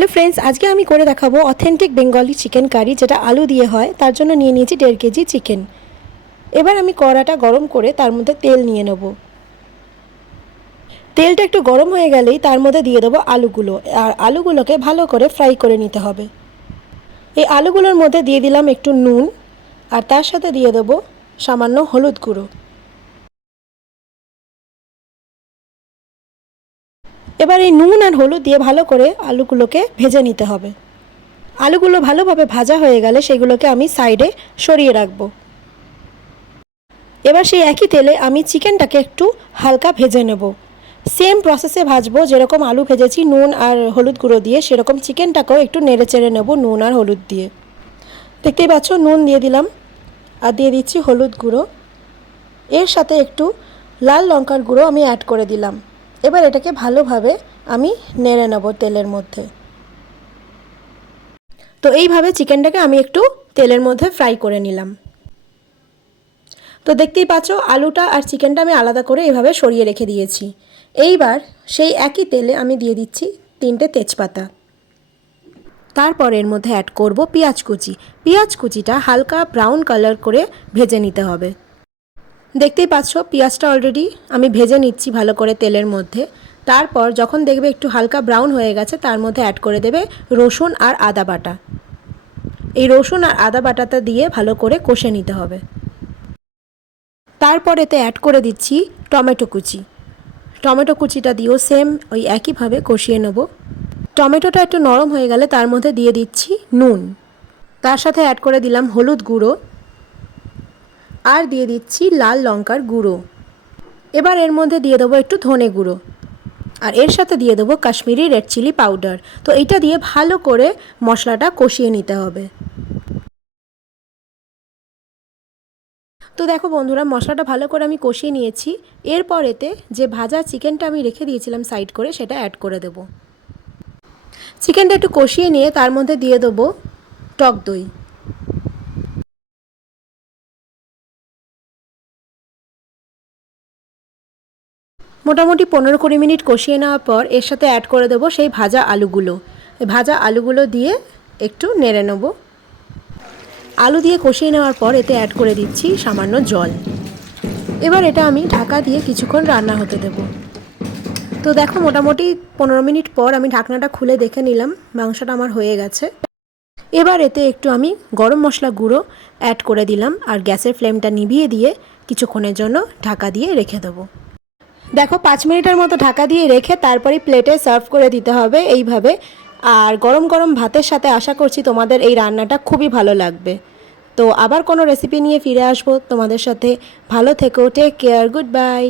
Hello friends, আজকে আমি করে দেখাবো অথেন্টিক বেঙ্গলি চিকেন কারি, যেটা আলু দিয়ে হয়। তার জন্য নিয়ে নিয়েছি 1.5 কেজি চিকেন। এবার আমি কড়াটা গরম করে তার মধ্যে তেল নিয়ে নেব। তেলটা একটু গরম হয়ে গেলেই তার মধ্যে দিয়ে দেবো আলুগুলো, আর আলুগুলোকে ভালো করে ফ্রাই করে নিতে হবে। এই আলুগুলোর মধ্যে দিয়ে দিলাম একটু নুন, আর তার সাথে দিয়ে দেবো সামান্য হলুদ গুঁড়ো। এবার এই নুন আর হলুদ দিয়ে ভালো করে আলুগুলোকে ভেজে নিতে হবে। আলুগুলো ভালোভাবে ভাজা হয়ে গেলে সেগুলোকে আমি সাইডে সরিয়ে রাখবো। এবার সেই একই তেলে আমি চিকেনটাকে একটু হালকা ভেজে নেব। সেম প্রসেসে ভাজবো, যেরকম আলু ভেজেছি নুন আর হলুদ গুঁড়ো দিয়ে, সেরকম চিকেনটাকেও একটু নেড়ে চেড়ে নেব নুন আর হলুদ দিয়ে। দেখতেই পাচ্ছ, নুন দিয়ে দিলাম আর দিয়ে দিচ্ছি হলুদ গুঁড়ো। এর সাথে একটু লাল লঙ্কার গুঁড়ো আমি অ্যাড করে দিলাম। এবার এটাকে ভালোভাবে আমি নেড়ে নেব তেলের মধ্যে। তো এইভাবে চিকেনটাকে আমি একটু তেলের মধ্যে ফ্রাই করে নিলাম। তো দেখতেই পাচ্ছ, আলুটা আর চিকেনটা আমি আলাদা করে এভাবে সরিয়ে রেখে দিয়েছি। এইবার সেই একই তেলে আমি দিয়ে দিচ্ছি 3টে তেজপাতা। তারপর এর মধ্যে অ্যাড করব পেঁয়াজ কুচি। পেঁয়াজ কুচিটা হালকা ব্রাউন কালার করে ভেজে নিতে হবে। দেখতেই পাচ্ছ, পেঁয়াজটা অলরেডি আমি ভেজে নিচ্ছি ভালো করে তেলের মধ্যে। তারপর যখন দেখবে একটু হালকা ব্রাউন হয়ে গেছে, তার মধ্যে অ্যাড করে দেবে রসুন আর আদা বাটা। এই রসুন আর আদা বাটাটা দিয়ে ভালো করে কষে নিতে হবে। তারপর এতে অ্যাড করে দিচ্ছি টমেটো কুচি। টমেটো কুচিটা দিয়েও সেম ওই একইভাবে কষিয়ে নেব। টমেটোটা একটু নরম হয়ে গেলে তার মধ্যে দিয়ে দিচ্ছি নুন। তার সাথে অ্যাড করে দিলাম হলুদ গুঁড়ো আর দিয়ে দিচ্ছি লাল লঙ্কার গুঁড়ো। এবার এর মধ্যে দিয়ে দেবো একটু ধনে গুঁড়ো, আর এর সাথে দিয়ে দেবো কাশ্মীরি রেড চিলি পাউডার। তো এইটা দিয়ে ভালো করে মশলাটা কষিয়ে নিতে হবে। তো দেখো বন্ধুরা, মশলাটা ভালো করে আমি কষিয়ে নিয়েছি। এরপর এতে যে ভাজা চিকেনটা আমি রেখে দিয়েছিলাম সাইড করে, সেটা অ্যাড করে দেব। চিকেনটা একটু কষিয়ে নিয়ে তার মধ্যে দিয়ে দেবো টক দই। মোটামুটি 15-20 মিনিট কষিয়ে নেওয়ার পর এর সাথে অ্যাড করে দেবো সেই ভাজা আলুগুলো। এই ভাজা আলুগুলো দিয়ে একটু নেড়ে নেব। আলু দিয়ে কষিয়ে নেওয়ার পর এতে অ্যাড করে দিচ্ছি সামান্য জল। এবার এটা আমি ঢাকা দিয়ে কিছুক্ষণ রান্না হতে দেব। তো দেখো, মোটামুটি 15 মিনিট পর আমি ঢাকনাটা খুলে দেখে নিলাম, মাংসটা আমার হয়ে গেছে। এবার এতে একটু আমি গরম মশলা গুঁড়ো অ্যাড করে দিলাম, আর গ্যাসের ফ্লেমটা নিভিয়ে দিয়ে কিছুক্ষণের জন্য ঢাকা দিয়ে রেখে দেবো। দেখো, 5 মিনিটের মতো ঢাকা দিয়ে রেখে তারপরে প্লেটে সার্ভ করে দিতে হবে এইভাবে। আর গরম গরম ভাতের সাথে আশা করছি তোমাদের এই রান্নাটা খুবই ভালো লাগবে। তো আবার কোনো রেসিপি নিয়ে ফিরে আসবো তোমাদের সাথে। ভালো থেকো, টেক কেয়ার, গুড বাই।